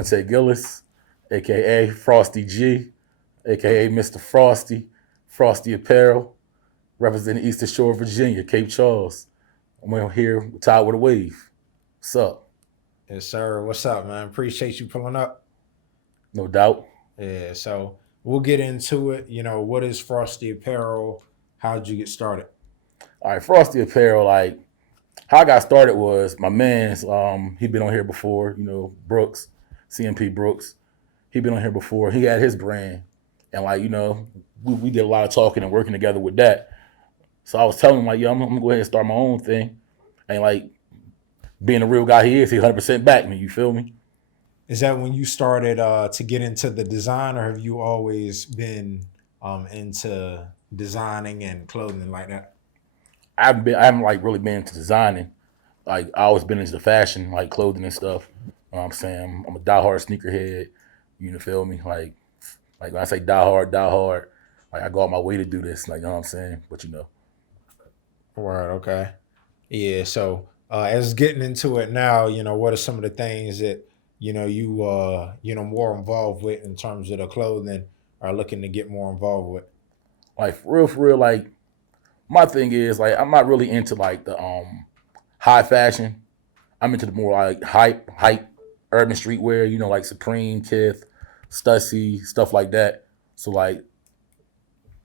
Quintae Gillis, aka Frosty G, aka Mr. Frosty, Frosty Apparel, representing Eastern Shore, Virginia, Cape Charles. I'm here tied with a wave. What's up? Yes, sir. What's up, man? Appreciate you pulling up. No doubt. Yeah, so we'll get into it. What is Frosty Apparel? How'd you get started? All right, Frosty Apparel, like how I got started was my man's he'd been on here before, Brooks, CMP Brooks. He'd been on here before. He had his brand. And like, we did a lot of talking and working together with that. So I was telling him like, I'm gonna go ahead and start my own thing. And like being the real guy he is, he 100% backed me. You feel me? Is that when you started to get into the design, or have you always been into designing and clothing like that? I haven't like really been into designing. Like I always been into the fashion, like clothing and stuff. You know what I'm saying? I'm a diehard sneakerhead. You feel me? Like when I say die hard, like I go out my way to do this. Like you know what I'm saying? But Right. Okay. Yeah. So as getting into it now, what are some of the things that you more involved with in terms of the clothing, are looking to get more involved with? like for real, like my thing is like I'm not really into like the high fashion. I'm into the more like hype, urban streetwear. Like Supreme, Kith, Stussy, stuff like that. So like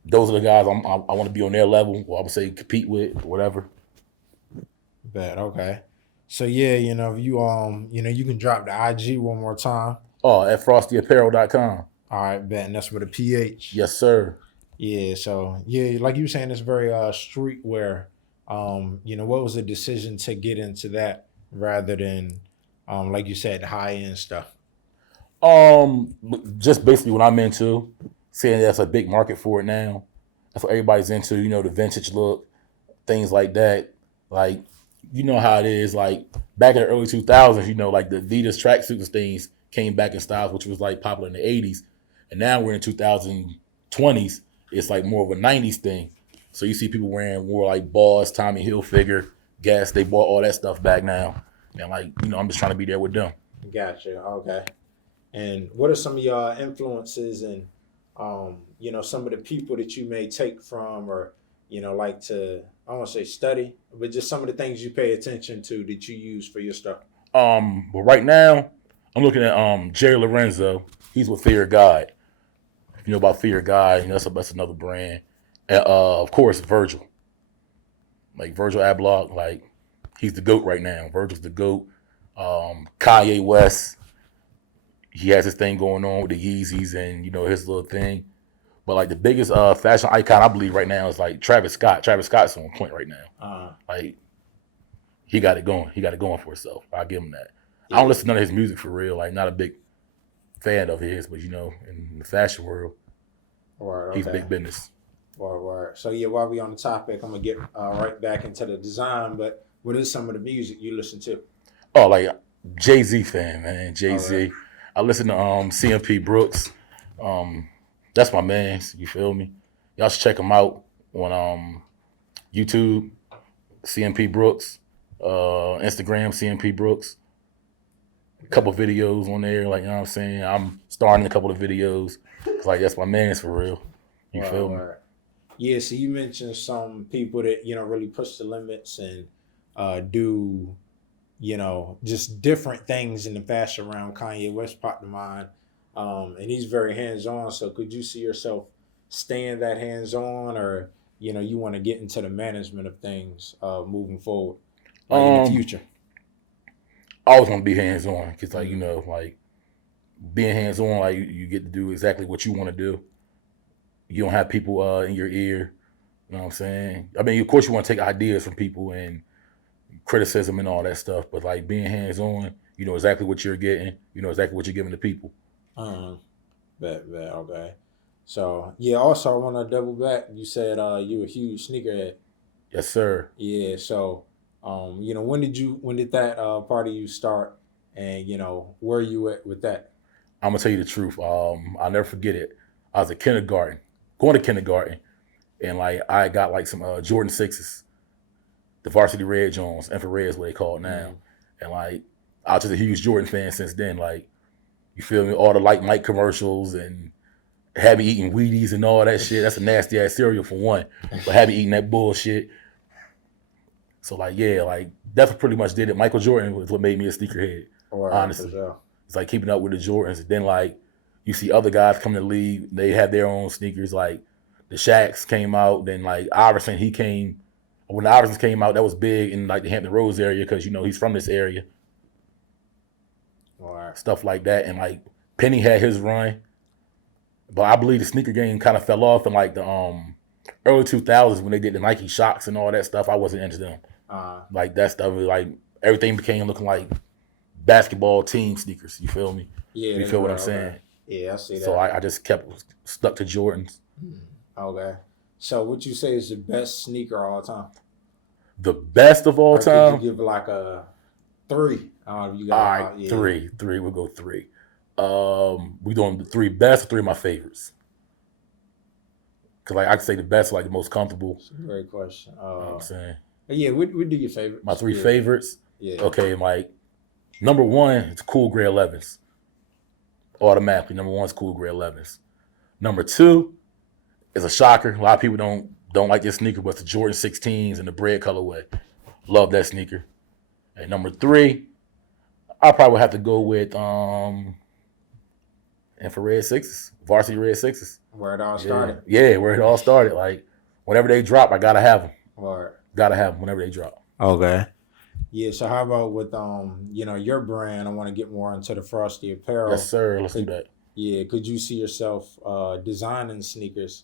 those are the guys I want to be on their level, or I would say compete with, or whatever. Bet. Okay. So yeah, if you can drop the IG one more time. Oh, at frostyapparel.com. All right, bet, and that's with a PH. Yes, sir. Yeah. So yeah, like you were saying, it's very streetwear. What was the decision to get into that rather than like you said, high end stuff? Just basically what I'm into, saying that's a big market for it now. That's what everybody's into. The vintage look, things like that. Like you know how it is. Like back in the early 2000s, like the Adidas tracksuits things came back in styles, which was like popular in the 80s, and now we're in 2020s. It's like more of a 90s thing. So you see people wearing more like Boss, Tommy Hilfiger, Guess. They bought all that stuff back now, and like I'm just trying to be there with them. Gotcha. Okay. And what are some of your influences and some of the people that you may take from, or like to, I don't want to say study, but just some of the things you pay attention to that you use for your stuff? But right now I'm looking at Jerry Lorenzo. He's with Fear God. If you know about Fear God, that's another brand. And, of course, Virgil. Like Virgil Abloh, like he's the GOAT right now. Virgil's the GOAT. Kanye West, he has his thing going on with the Yeezys and his little thing. But like the biggest fashion icon I believe right now is like Travis Scott. Travis Scott's on point right now. Like he got it going. He got it going for himself. I'll give him that. I don't listen to none of his music for real. Like not a big fan of his, but in the fashion world, Word, he's okay. big business. Word. So yeah, while we on the topic, I'm gonna get right back into the design. But what is some of the music you listen to? Oh, like Jay-Z fan, man. Jay-Z. Right. I listen to CMP Brooks. That's my man. You feel me? Y'all should check him out on YouTube, CMP Brooks, Instagram, CMP Brooks. A couple videos on there, like you know what I'm saying. I'm starting a couple of videos. It's like that's my man's for real. You feel me? Yeah. So you mentioned some people that really push the limits and do just different things in the fashion realm. Kanye West popped to mind, and he's very hands on. So could you see yourself staying that hands on, or you want to get into the management of things moving forward, like in the future? I always want to be hands on because, like like being hands on, like you get to do exactly what you want to do. You don't have people in your ear. You know what I'm saying? I mean, of course, you want to take ideas from people and criticism and all that stuff, but like being hands on, you know exactly what you're getting. You know exactly what you're giving to people. Bet. Okay. So yeah. Also, I want to double back. You said you a huge sneakerhead. Yes, sir. Yeah. So, when did that part of you start, and where you at with that? I'm gonna tell you the truth. I'll never forget it. I was at kindergarten, going to kindergarten, and like I got like some Jordan 6s, the varsity red Jones, infrared is what they call it now. And like I was just a huge Jordan fan since then. Like You feel me? All the like Mike commercials and have me eating Wheaties and all that shit. That's a nasty ass cereal for one. But have me eating that bullshit. So like, yeah, like that's what pretty much did it. Michael Jordan was what made me a sneakerhead. Honestly, sure. it's like keeping up with the Jordans. And then like you see other guys come to the league, they have their own sneakers. Like the Shaqs came out, then like Iverson, he came. When the Iverson came out, that was big in like the Hampton Roads area because you know he's from this area. Stuff like that, and like Penny had his run, but I believe the sneaker game kind of fell off in like the early 2000s when they did the Nike Shocks and all that stuff. I wasn't into them. Like that stuff, like everything became looking like basketball team sneakers. You feel me? Yeah, you feel what I'm saying? Okay. Yeah, I see that. So I just kept stuck to Jordans. Okay. So what you say is the best sneaker of all time? The best of all time? Could you give like a 3? You got all right, 3. We'll go 3. We doing the 3 best or 3 of my favorites? Because like I can say the best, like the most comfortable. That's a great question. You know what I'm saying? Yeah, we do your favorites. My 3 favorites? Yeah. Okay, like number 1, it's Cool Gray 11s. Automatically, number 1 is Cool Gray 11s. Number 2 is a shocker. A lot of people don't like this sneaker, but it's the Jordan 16s in the bread colorway. Love that sneaker. And number 3, I probably have to go with infrared 6s, varsity red 6s. Where it all started. Yeah, where it all started. Like whenever they drop, I gotta have them. Or gotta have them whenever they drop. Okay. Yeah. So how about with your brand? I want to get more into the Frosty Apparel. Yes, sir. Let's do that. Yeah. Could you see yourself designing sneakers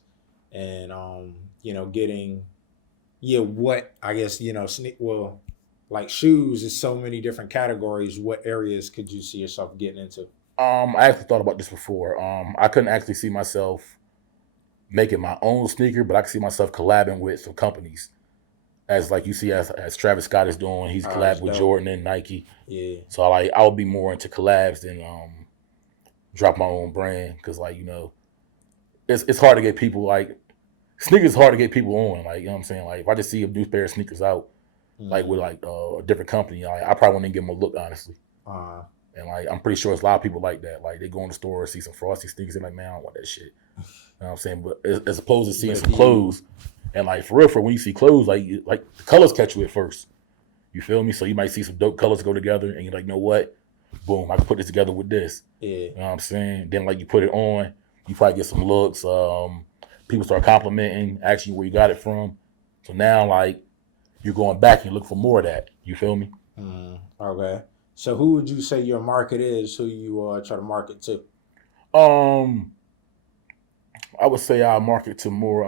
and getting what I guess like shoes is so many different categories. What areas could you see yourself getting into? I actually thought about this before. I couldn't actually see myself making my own sneaker, but I could see myself collabing with some companies. As like you see as Travis Scott is doing, he's collabed with Jordan and Nike. Yeah. So I would be more into collabs than drop my own brand because it's hard to get people like sneakers. Hard to get people on. Like you know what I'm saying. Like if I just see a new pair of sneakers out, like with like a different company, I probably wouldn't give them a look honestly. And like I'm pretty sure it's a lot of people like that. Like they go in the store, see some Frosty sneakers, they're like, man, I don't want that shit. You know what I'm saying? But as opposed to seeing some clothes, and like for real, when you see clothes, like the colors catch you at first. You feel me? So you might see some dope colors go together, and you're like, you know what? Boom, I can put this together with this. Yeah. You know what I'm saying? Then like you put it on, you probably get some looks. People start complimenting, asking you where you got it from. So now like you're going back and look for more of that. You feel me? Okay. So who would you say your market is? Who you try to market to? I would say I market to more.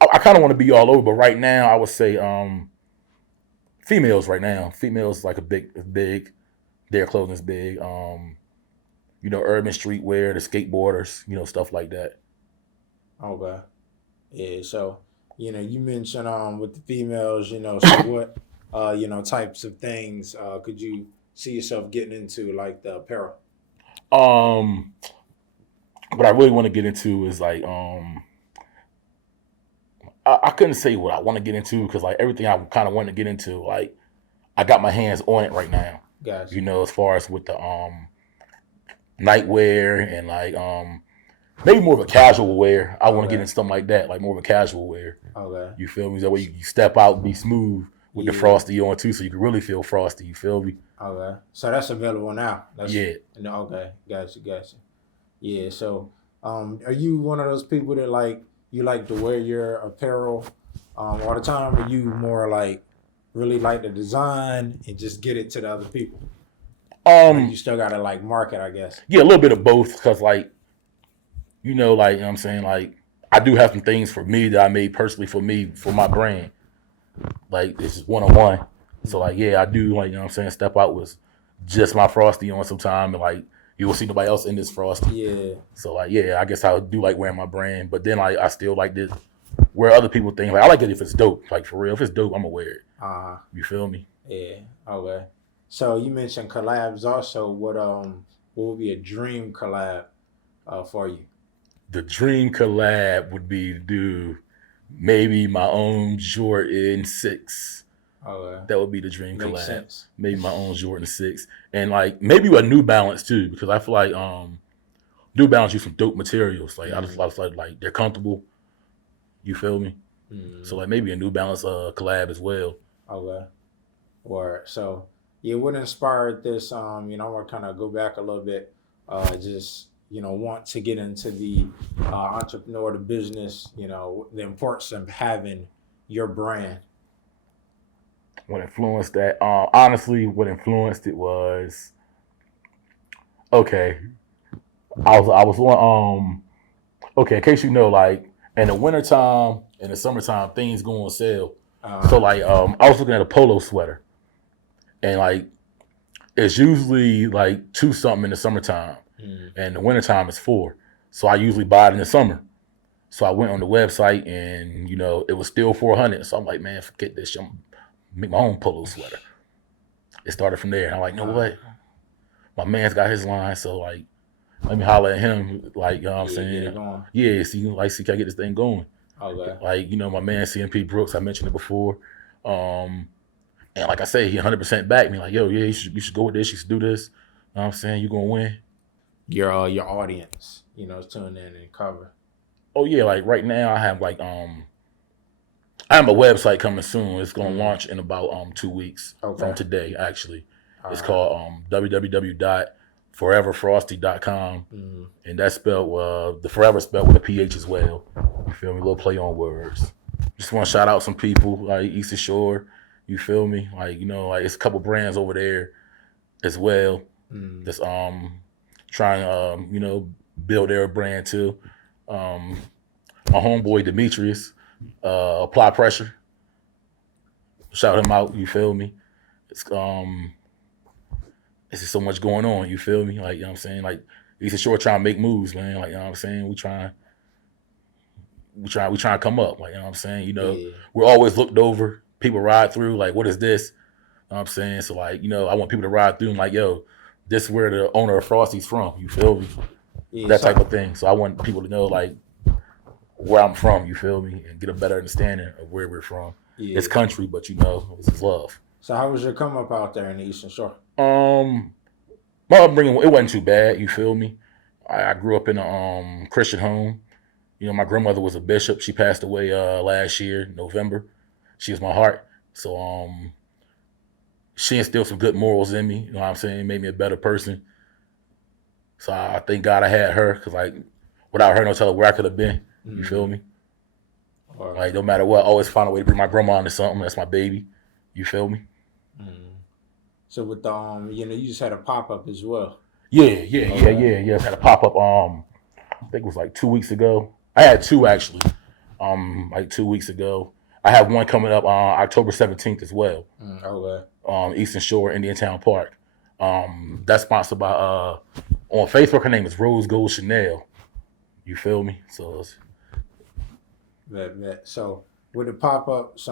I kind of want to be all over, but right now I would say females. Right now, females like a big. Their clothing is big. Urban streetwear, the skateboarders, stuff like that. Okay. Yeah. So you mentioned with the females, so what types of things could you see yourself getting into, like the apparel? What I really want to get into is like I couldn't say what I want to get into because like everything I kind of want to get into, like I got my hands on it right now. Gotcha. As far as with the nightwear and like maybe more of a casual wear. I want to get into something like that, like more of a casual wear. Okay. You feel me? That way you step out and be smooth with the Frosty on too, so you can really feel frosty. You feel me? Okay. So that's available now. Yeah. Okay. Gotcha. Yeah. So, are you one of those people that like you like to wear your apparel all the time, or you more like really like the design and just get it to the other people? You still gotta like market, I guess. Yeah, a little bit of both, because like you know what I'm saying, like I do have some things for me that I made personally for me for my brand. Like this is one-on-one. So like I do like step out with just my Frosty on sometime, and like you will see nobody else in this Frosty. Yeah. So like I guess I do like wearing my brand, but then like I still like this wear other people things. Like I like it if it's dope. Like for real, if it's dope, I'm gonna wear it. You feel me? Yeah. Okay. So you mentioned collabs also. What would be a dream collab for you? The dream collab would be to do maybe my own Jordan 6 That would be the dream Makes collab. sense. Maybe my own Jordan 6. And like maybe a New Balance too, because I feel like New Balance use some dope materials. Like I just like they're comfortable. You feel me? So like maybe a New Balance collab as well. Okay. Or so yeah, what inspired this? I want to kind of go back a little bit. Just want to get into the entrepreneur, the business. The importance of having your brand. What influenced that? Honestly, what influenced it was okay. I was on okay, in case you know, like in the wintertime and the summertime, things go on sale. So like I was looking at a polo sweater and like it's usually like 2 something in the summertime and the wintertime is 4. So I usually buy it in the summer. So I went on the website and it was still 400. So I'm like, man, forget this. I'm gonna make my own polo sweater. It started from there. I'm like, you know what? My man's got his line, so like let me holler at him, like, you know what I'm saying? Yeah, see, can I get this thing going? Okay. Like, my man CMP Brooks, I mentioned it before. And like I say, he 100% backed me, like, yo, yeah, you should go with this, you should do this. You know what I'm saying? You're gonna win. Your audience, tune in and cover. Oh yeah, like right now I have like I have a website coming soon. It's gonna launch in about 2 weeks from today, actually. It's called www.foreverfrosty.com. And that's spelled the forever spelled with a PH as well. You feel me? A little play on words. Just want to shout out some people like Eastern Shore. You feel me? Like, like it's a couple brands over there as well. That's trying build their brand too. My homeboy Demetrius, Apply Pressure. Shout him out, you feel me? It's just so much going on, you feel me? Like, you know what I'm saying? Like, Eastern Shore trying to make moves, man. Like, you know what I'm saying? We trying to come up. Like, you know what I'm saying? We're always looked over. People ride through, like, what is this? You know what I'm saying? So, like, I want people to ride through and like, yo, this is where the owner of Frosty's from. You feel me? That type of thing. So I want people to know, like, where I'm from, you feel me? And get a better understanding of where we're from. It's country, but it's love. So how was your come up out there in the Eastern Shore? My upbringing, it wasn't too bad, you feel me? I grew up in a Christian home. My grandmother was a bishop. She passed away last year, November. She was my heart. So she instilled some good morals in me, you know what I'm saying? Made me a better person. So I thank God I had her, because like without her, no telling where I could have been. You feel me? Like no matter what, I always find a way to bring my grandma into something. That's my baby. You feel me? So with the you just had a pop-up as well. Yeah. I had a pop-up I think it was like 2 weeks ago. I had 2 actually. Like 2 weeks ago. I have one coming up on October 17th as well. Eastern Shore, Indiantown Park. That's sponsored by on Facebook, her name is Rose Gold Chanel. You feel me? So So with the pop-ups,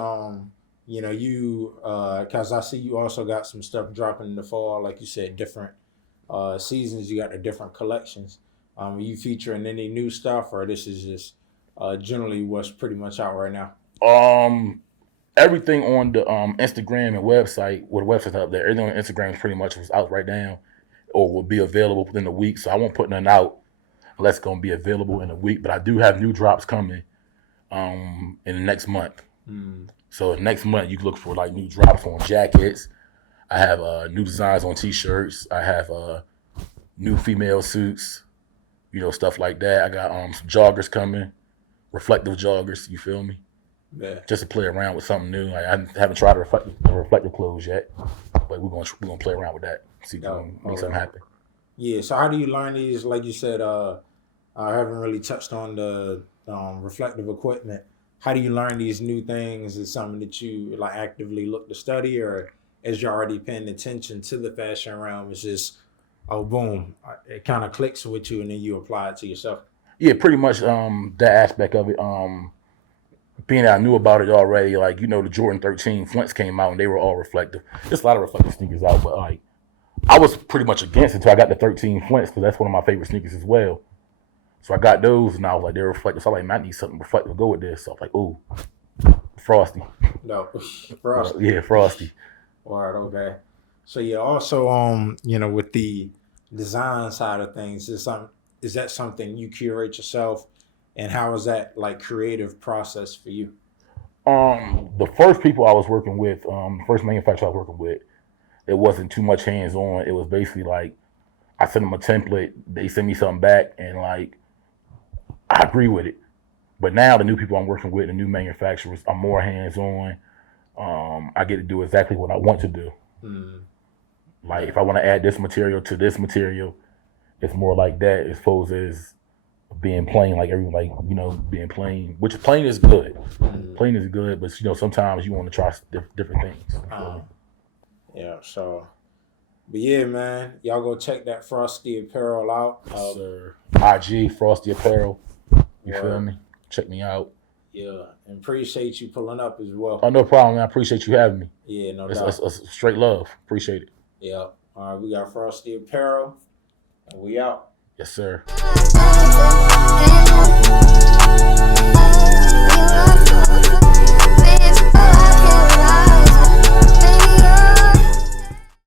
because I see you also got some stuff dropping in the fall, like you said, different seasons. You got the different collections. Are you featuring any new stuff, or this is just generally what's pretty much out right now? Everything on the Instagram and website, the website's up there. Everything on Instagram is pretty much out right now, or will be available within a week. So I won't put nothing out unless it's gonna be available in a week. But I do have new drops coming in the next month. So next month you can look for like new drops on jackets. I have new designs on t-shirts. I have new female suits, stuff like that. I got some joggers coming, reflective joggers. You feel me? Yeah. Just to play around with something new. Like I haven't tried reflective clothes yet, but we're gonna play around with that. See if we can make something happen. Yeah. So how do you learn these? Like you said, I haven't really touched on the reflective equipment. How do you learn these new things? Is something that you like actively look to study, or as you're already paying attention to the fashion realm, it's just, oh, boom, it kind of clicks with you and then you apply it to yourself? Yeah, pretty much that aspect of it. Being that I knew about it already, like, the Jordan 13 Flints came out and they were all reflective. There's a lot of reflective sneakers out, but like, I was pretty much against it until I got the 13 Flints, because that's one of my favorite sneakers as well. So I got those and I was like, they're reflective. So I was like, man, I need something reflective to go with this. So I was like, ooh, Frosty. No, Frosty. Yeah, Frosty. Word, okay. So yeah, also you know, with the design side of things, is that something you curate yourself, and how is that like creative process for you? The first people I was working with, first manufacturer I was working with, it wasn't too much hands on. It was basically like I sent them a template, they send me something back, and like I agree with it. But now the new people I'm working with, the new manufacturers, I'm more hands on. I get to do exactly what I want to do. Mm. Like if I want to add this material to this material, it's more like that as opposed as being plain, like everyone, like being plain. Which plain is good. Plain is good, but sometimes you want to try different things. Yeah. So, but yeah, man, y'all go check that Frosty Apparel out. Yes, sir. IG Frosty Apparel. You feel me? Check me out. Yeah, and appreciate you pulling up as well. Oh, no problem, man. I appreciate you having me. Yeah, no doubt. It's straight love. Appreciate it. Yeah. All right, we got Frosty Apparel, and we out. Yes, sir.